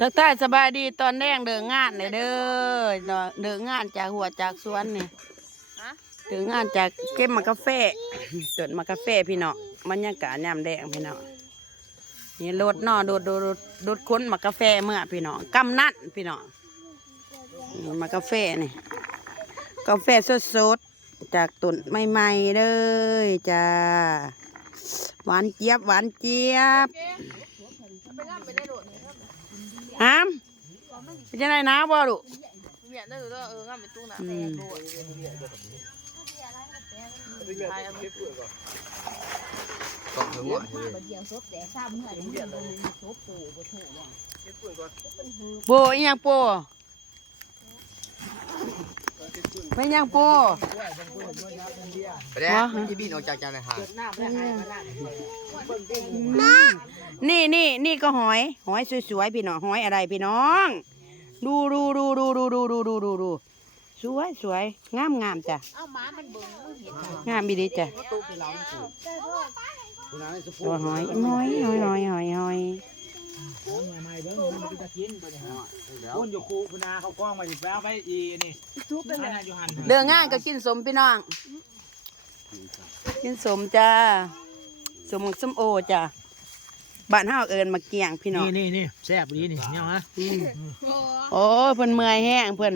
ทักทายสบายดีตอนแรกเดินงานเลยเด้อเดินงานจากหัวจากสวนนี่ฮะเดินงานจากเก็บมากาแฟจดมากาแฟพี่น้องบรรยากาศยามแดงพี่น้องนี่รถเนอโดดโดดโดดโดดค้นมากาแฟเมื่อพี่น้องกำนัดพี่น้องนี่มากาแฟนี่กาแฟสดๆจากตุ่นใหม่ๆเลยจ้าหวานเจี๊ยบหวานเจี๊ยบ น้ำเป็นยังไงนะำบ่ลูกเมียนได้ดูด้วเออข้ามไปตู้น้ำแตกโดดตายเอาไปก็คือว่าเดียวซบแต่ซ้อนเดียวซบปูบ่ถูวโบอียังโบ ไม่ยังโปไปแล้วที่บินออกจากจานอาหารนี่นี่นี่ก็หอย หอยสวยๆพี่น้องหอยอะไรพี่น้อง ดูดูดูดูดูดูดูดูดูดูสวยสวยงามงามจ้ะเอาหมามันเบิ่งมันเห็นงามบีดีจ้ะคุณน้าจะพูตัวหอยหอยหอยหอยหอย หอยใหม่ๆเบิ้งมันจะกินตัวนี้ฮะคนอยู่คูคุณนาเขากล้องมาดิแปลไปอีนี่อันนั้นอยู่หันเดืองงานก็กินสมพี่น้อง กินสมจ้า สมหมกส้มโอจ้ะบ้านเฮาเอิญมาเกี่ยงพี่น้อง นี่นี่นี่แซ่บดีนี่เนี่ยฮะอืมโอ้ยเพิ่นเมื่อยแห้งเพิ่น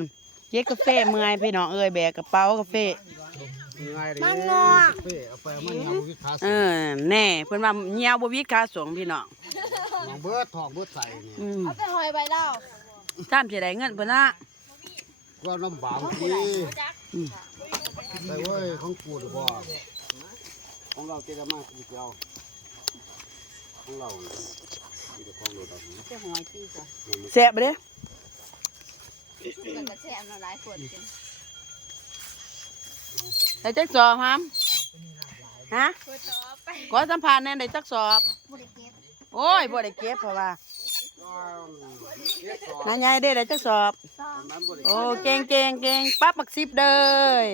เย็ดกาแฟเมื่อยพี่น้องเอ้ยแบกกระเป๋ากาแฟ มันงอเฟ่เอาไปมันยังวิคาเออแน่เพิ่นว่าเหี่ยวบ่วิดขาสงพี่น้องลองเบิดถอกเบิดใส่นี่อืมเอาไปหอยใบเล่าตามสิได้เงินเพิ่นน่ะก็ลำบากดีแต่เว้ยของกูดบ่ของเราเจรมาอีกแล้วของเราอีกของเราแบบนี้แซ่บบ่เด้กันกระแช่มาหลายคนกิน ได้จักสอบหามฮะเพื่อต่อไปขอสัมภาษณ์แน่ได้จักสอบ โอ้ยบ่ได้เก็บเพราะว่านายใหญ่ได้ได้จักสอบ โอ้เก่งเก่งเก่งปั๊บมักสิบเด้อ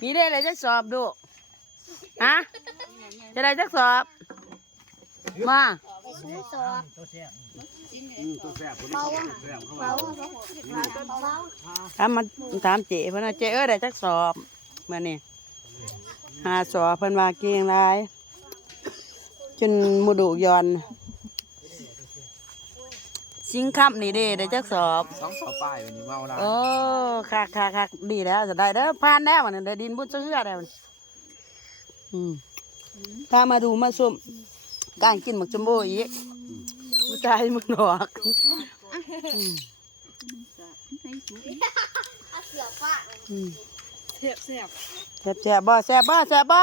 มีได้เลยจักสอบดูฮะจะได้จักสอบ มา ตัวแซ่บอืมตัวแซ่บคนนี้แซ่บเข้ามาถามมาถามเจ๊เพิ่นว่าเจ๊เอ้ยได้จักสอบมื่อนี่หาสอบเพิ่นว่าเก่งหลายจนหมูดุยอน สิงคับนี่เด้ได้จักสอบ สองสอบป้ายวันนี้เมาแล้วโอ้คักคักคักดีแล้วจะได้เด้อผ่านแล้วมันได้ดินบุญเชื่อแล้วมันอืมถ้ามาดูมาส้ม ก้างกินหมักจมโบอีกมึงตายมึงหนอกเสียบเสียบแสบแช่บ่แสบบ่แสบบ่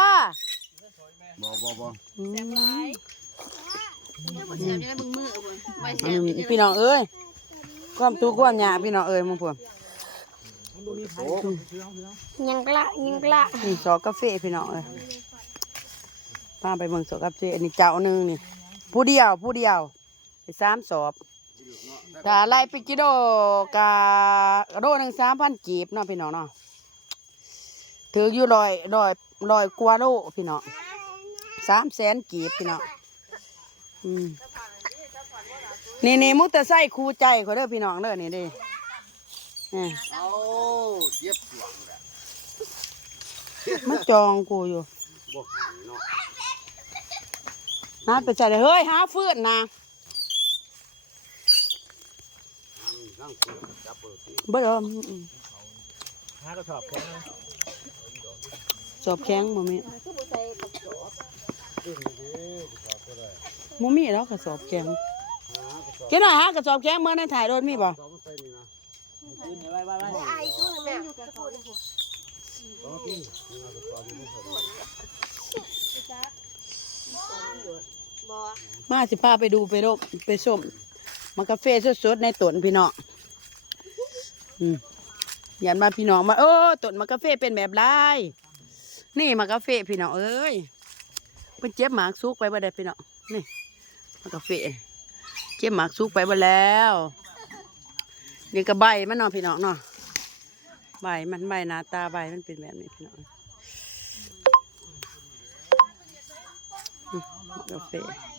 บ่บ่บ่แสบไรพี่น้องเอ้ยความตู้ความยาพี่น้องเอ้ยมึงพวกยังกล้ายังกล้านี่ซอกาแฟพี่น้องเอ้ย พาไปเบิ่งสอกกาแฟอันนี้เจ้าหนึงนี่ ผู้เดียวผู้เดียวไปสามสอบถ้าไล่ไปกิโลกะโลหนึ่งสามพันกีบเนาะพี่น้องเนาะถืออยู่ลอยลอยลอยกว่าโลพี่น้องสามแสนกีบพี่น้องอืมนี่นี่มุตะไส้คูใจเขาเด้อพี่น้องเด้อนี่เดิเอาเจ็บหวังแหละมันจองกูอยู่บ่เนาไปใส่เลยเฮ้ยหาฟืนนะนั่ยจับเปิดที่เบิ่มหากระสอบแข็งสอบแข็งบ่มีบ่มีแล้วกระสอบแข็งเจ้าหน่อยฮะกระสอบแข็งเมื่อนั้นถ่ายรถมีบ่ ม่อยู่กับตู้สองที่นี่นะตัวนี้ไม่ใส่บ่มาสิพาไปดูไปรบไปส้มมากาแฟสดๆในตนพี่น้องอืมยันมาพี่น้องมาโอ้ตนมากาแฟเป็นแบบไรนี่มากาแฟพี่น้องเอ้ยเพิ่นเจ็บหมากซุกไปบ่ได้พี่น้องนี่มากาแฟเจ็บหมากซุกไปบ่แล้วนี่ก็ใบมันเนาะพี่น้องเนาะใบมันใบหน้าตาใบมันเป็นแบบนี้พี่น้อง Meu pé.